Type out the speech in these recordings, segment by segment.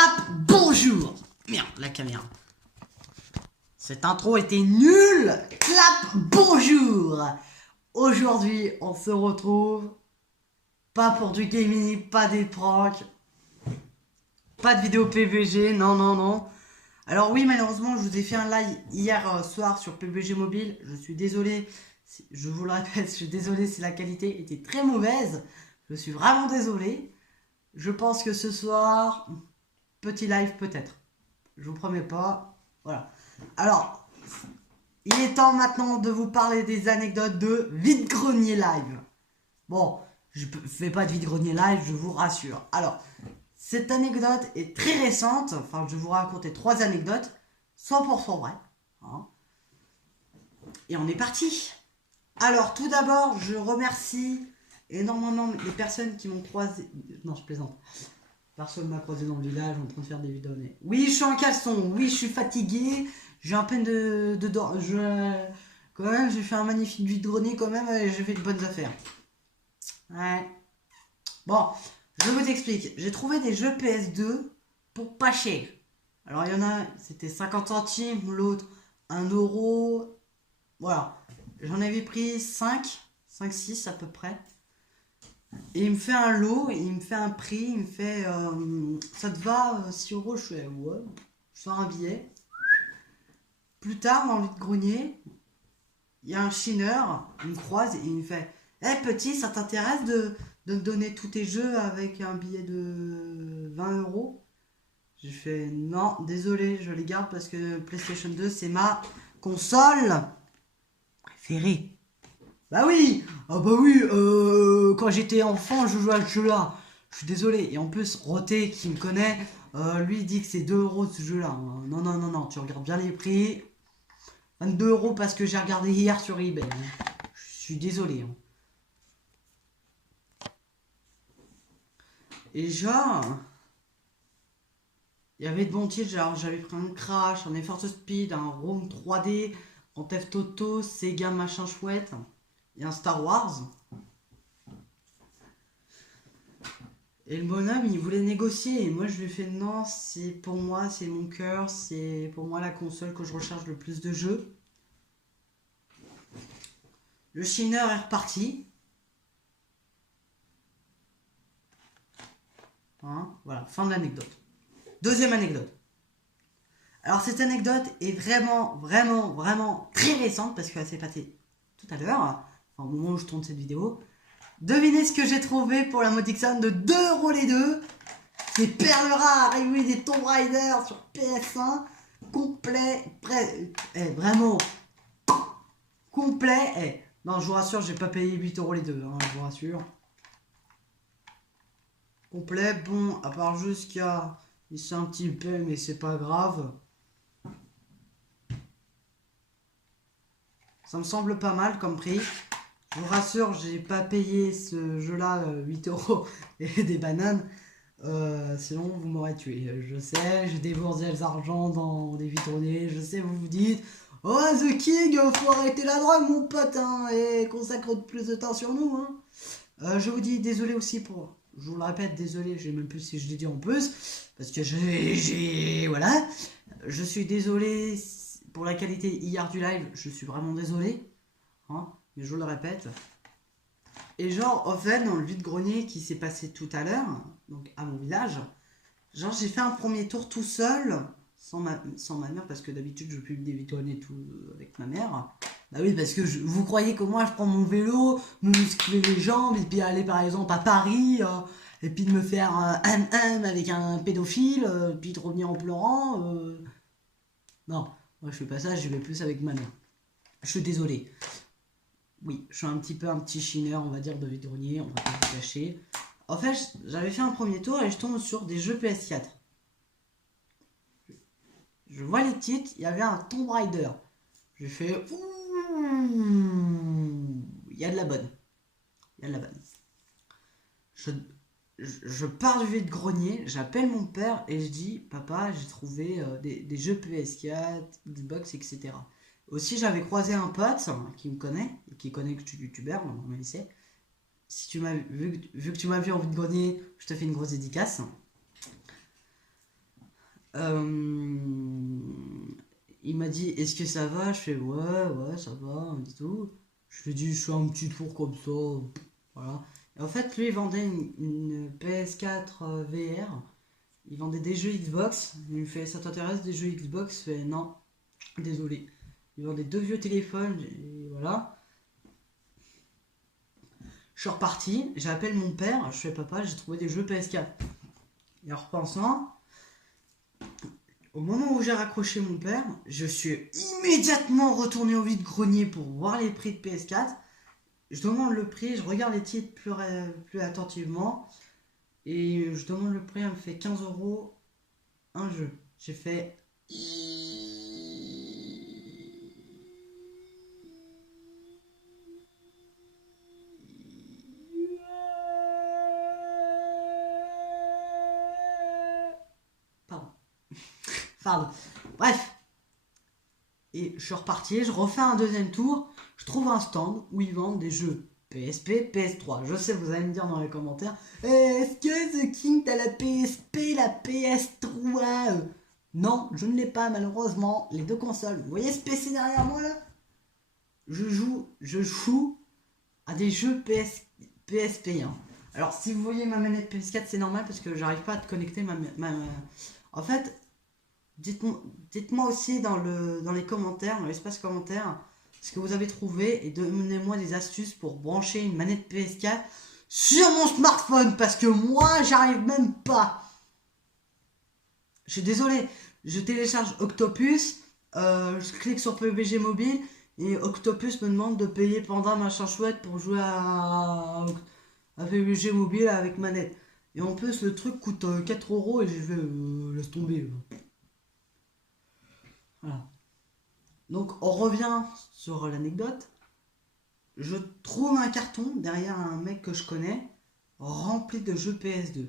clap, bonjour. Merde, la caméra. Cette intro était nulle. Clap, bonjour. Aujourd'hui, on se retrouve. Pas pour du gaming, pas des pranks. Pas de vidéo PVG, non. Alors oui, malheureusement, je vous ai fait un live hier soir sur PVG Mobile. Je suis désolé, je vous le répète, je suis désolé si la qualité était très mauvaise. Je suis vraiment désolé. Je pense que ce soir, petit live peut-être. Je vous promets pas. Voilà. Alors, il est temps maintenant de vous parler des anecdotes de vide-grenier live. Bon, je ne fais pas de vide-grenier live, je vous rassure. Alors, cette anecdote est très récente. Enfin, je vais vous raconter 3 anecdotes, 100% vraies. Hein. Et on est parti. Alors, tout d'abord, je remercie énormément les personnes qui m'ont croisé. Non, je plaisante. Personne m'a croisé dans le village en train de faire des vidéos. Oui, je suis en caleçon. Oui, je suis fatigué. J'ai un peine de quand même, j'ai fait un magnifique vide-grenier quand même. J'ai fait de bonnes affaires. Ouais. Bon, je vous explique. J'ai trouvé des jeux PS2 pour pas cher. Alors, il y en a, c'était 50 centimes. L'autre, 1 euro. Voilà. J'en avais pris 5-6 à peu près. Et il me fait un lot, il me fait un prix, il me fait ça te va 6 euros, je fais ouais, je sors un billet. Plus tard dans le vide-grenier, il y a un chineur, il me croise et il me fait hey, petit, ça t'intéresse de me donner tous tes jeux avec un billet de 20 euros? J'ai fait non, désolé, je les garde parce que PlayStation 2 c'est ma console préférée. Bah oui, ah bah oui, quand j'étais enfant, je jouais à ce jeu-là. Je suis désolé. Et en plus, Roté, qui me connaît, lui, il dit que c'est 2 euros ce jeu-là. Non, tu regardes bien les prix. 22 euros parce que j'ai regardé hier sur eBay. Hein. Je suis désolé. Hein. Et genre, il y avait de bons titres, genre j'avais pris un Crash, un Need for Speed, un Rome 3D, un Theft Auto, Sega machin chouette, et un Star Wars. Et le bonhomme, il voulait négocier. Et moi, je lui ai fait non, c'est pour moi, c'est mon cœur, c'est pour moi la console que je recherche le plus de jeux. Le chineur est reparti. Hein, voilà, fin de l'anecdote. Deuxième anecdote. Alors, cette anecdote est vraiment très récente parce qu'elle s'est passée tout à l'heure, au moment où je tourne cette vidéo. Devinez ce que j'ai trouvé pour la modique somme de 2 euros les deux. Des perles rares, et oui, des Tomb Raider sur PS1, complet, vraiment, complet, non, je vous rassure, j'ai pas payé 8 euros les deux, hein, je vous rassure. Complet, bon, à part juste qu'il y a, c'est un petit peu, mais c'est pas grave. Ça me semble pas mal comme prix. Je vous rassure, j'ai pas payé ce jeu-là 8 euros et des bananes. Sinon vous m'aurez tué. Je sais, j'ai déboursé les argent dans des vitronnés. Je sais, vous vous dites oh The King, faut arrêter la drogue mon pote hein, et consacre plus de temps sur nous hein. Je vous dis désolé aussi pour... Je vous le répète, désolé, je sais même plus si je l'ai dit en plus. Parce que voilà. Je suis désolé pour la qualité hier du live. Je suis vraiment désolé. Hein, mais je vous le répète. Et genre, en fait, dans le vide-grenier qui s'est passé tout à l'heure, donc à mon village, genre j'ai fait un premier tour tout seul, sans ma mère, parce que d'habitude je publie des vide-greniers tout avec ma mère. Bah oui, parce que vous croyez que moi je prends mon vélo, me muscler les jambes, et puis aller par exemple à Paris, et puis de me faire un avec un pédophile, puis de revenir en pleurant. Non, moi je fais pas ça, je vais plus avec ma mère. Je suis désolé. Oui, je suis un petit chineur, on va dire, de vide-grenier, on va pas se cacher. En fait, j'avais fait un premier tour et je tombe sur des jeux PS4. Je vois les titres, il y avait un Tomb Raider. J'ai fait... Il y a de la bonne. Il y a de la bonne. Je pars du vide-grenier, j'appelle mon père et je dis, papa, j'ai trouvé des jeux PS4, Xbox, etc. Aussi, j'avais croisé un pote qui me connaît, et qui connaît que je suis youtubeur, donc on le sait. Si tu m'as vu que tu m'as vu en vide-grenier, je te fais une grosse dédicace. Il m'a dit, est-ce que ça va? Je fais, ouais, ça va, et tout. Je lui ai dit, je fais un petit tour comme ça. Voilà. Et en fait, lui, il vendait une PS4 VR. Il vendait des jeux Xbox. Il me fait, ça t'intéresse des jeux Xbox? Je fais, non, désolé. Il vendait deux vieux téléphones, et voilà. Je suis reparti, j'appelle mon père, je fais, papa, j'ai trouvé des jeux PS4. Et en repensant, au moment où j'ai raccroché mon père, je suis immédiatement retourné au vide-grenier pour voir les prix de PS4. Je demande le prix, je regarde les titres plus attentivement. Et je demande le prix, elle me fait 15 € un jeu. J'ai fait. Pardon. Pardon. Bref. Et je suis reparti, je refais un deuxième tour. Je trouve un stand où ils vendent des jeux PSP, PS3. Je sais, vous allez me dire dans les commentaires, est-ce que The King t'as la PSP, la PS3? Non, je ne l'ai pas malheureusement. Les deux consoles. Vous voyez ce PC derrière moi là? Je joue à des jeux PSP. Hein. Alors si vous voyez ma manette PS4, c'est normal parce que j'arrive pas à te connecter En fait, dites-moi aussi dans les commentaires, dans l'espace commentaire, ce que vous avez trouvé et donnez-moi des astuces pour brancher une manette PS4 sur mon smartphone parce que moi j'arrive même pas. Je suis désolé, je télécharge Octopus, je clique sur PUBG Mobile et Octopus me demande de payer Panda machin chouette pour jouer à PUBG Mobile avec manette. Et en plus le truc coûte 4 € et je vais laisse tomber. Voilà. Donc on revient sur l'anecdote. Je trouve un carton derrière un mec que je connais rempli de jeux PS2.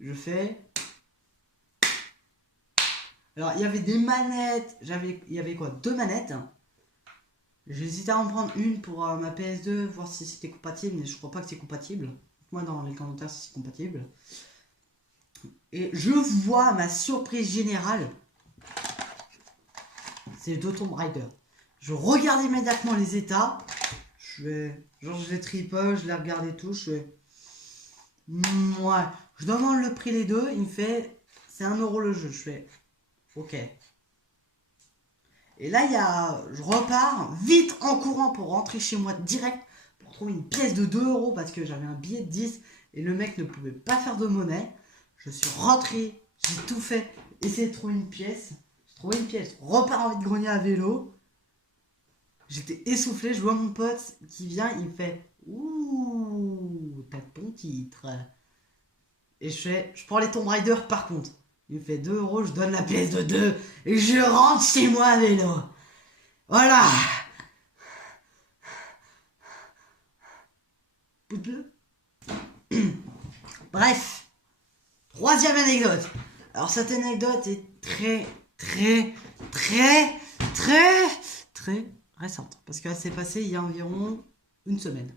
Je fais. Alors il y avait des manettes. Il y avait quoi? Deux manettes. J'hésitais à en prendre une pour ma PS2, voir si c'était compatible, mais je crois pas que c'est compatible. Moi dans les commentaires si c'est compatible. Et je vois ma surprise générale. C'est deux Tomb Raider. Je regarde immédiatement les états. Je les tripote, je les regarde et tout. Je fais. Ouais. Je demande le prix les deux. Il me fait. C'est 1 € le jeu. Je fais. Ok. Et là, je repars vite en courant pour rentrer chez moi direct. Pour trouver une pièce de 2 € parce que j'avais un billet de 10. Et le mec ne pouvait pas faire de monnaie. Je suis rentré. J'ai tout fait. Essayer de trouver une pièce. J'ai trouvé une pièce. Repars en vide-grenier à vélo. J'étais essoufflé, je vois mon pote qui vient, il me fait ouh, t'as ton titre. Et je prends les Tomb Raider par contre. Il me fait 2 €, je donne la pièce de 2 et je rentre chez moi à vélo. Voilà. Bref, troisième anecdote. Alors cette anecdote est très récente. Parce qu'elle s'est passée il y a environ une semaine.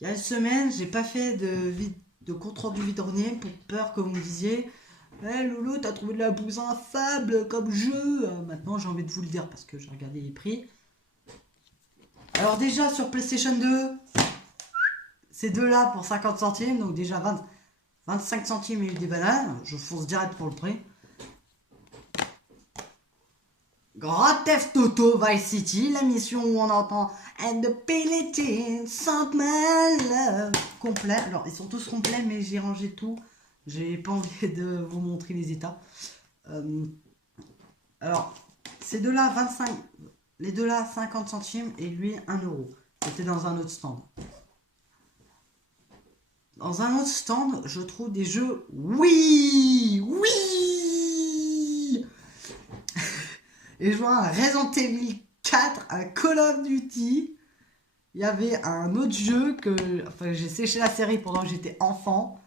Il y a une semaine, j'ai pas fait de compte-rendu vide-grenier pour peur que vous me disiez hey, Loulou, t'as trouvé de la bouse infable comme jeu. Maintenant, j'ai envie de vous le dire parce que j'ai regardé les prix. Alors déjà, sur PlayStation 2, ces deux-là pour 50 centimes. Donc déjà 25 centimes, il y a eu des bananes. Je fonce direct pour le prix. Grand Theft Auto Vice City, la mission où on entend And the Pilotin, Sandman, complet. Alors, ils sont tous complets, mais j'ai rangé tout. J'ai pas envie de vous montrer les états. Alors, ces deux-là, les deux-là, 50 centimes et lui, 1 €. C'était dans un autre stand. Dans un autre stand, je trouve des jeux. Oui. Et je vois un Resident Evil 4, un Call of Duty. Il y avait un autre jeu que. Enfin, j'ai séché la série pendant que j'étais enfant.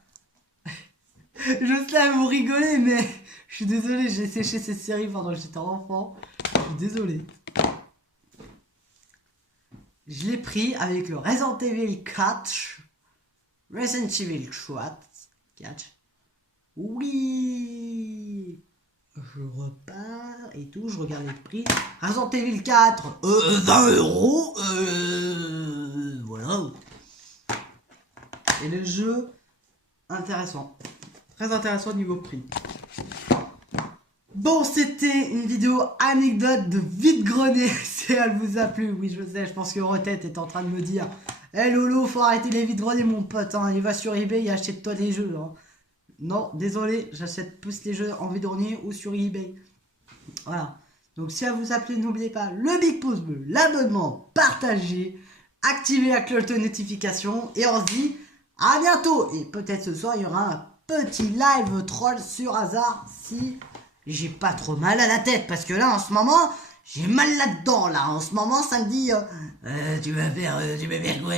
Je sais, vous rigolez, mais je suis désolé, j'ai séché cette série pendant que j'étais enfant. Je suis désolé. Je l'ai pris avec le Resident Evil 4. Resident Evil 4. Oui. Je repars et tout, je regarde les prix. Resident Evil 4, 20 euros. Voilà. Et le jeu, intéressant. Très intéressant au niveau prix. Bon, c'était une vidéo anecdote de vide-grenier. Si elle vous a plu, oui, je sais, je pense que Retête est en train de me dire hey Lolo, faut arrêter les vide-greniers, mon pote. Hein. Il va sur eBay et achète-toi des jeux. Hein. Non, désolé, j'achète plus les jeux en vide-grenier ou sur eBay. Voilà. Donc, si elle vous a plu, n'oubliez pas le big pouce bleu, l'abonnement, partagez, activez la cloche de notification. Et on se dit à bientôt. Et peut-être ce soir, il y aura un petit live troll sur hasard si j'ai pas trop mal à la tête. Parce que là, en ce moment, j'ai mal là-dedans. Là, en ce moment, ça me dit tu vas faire quoi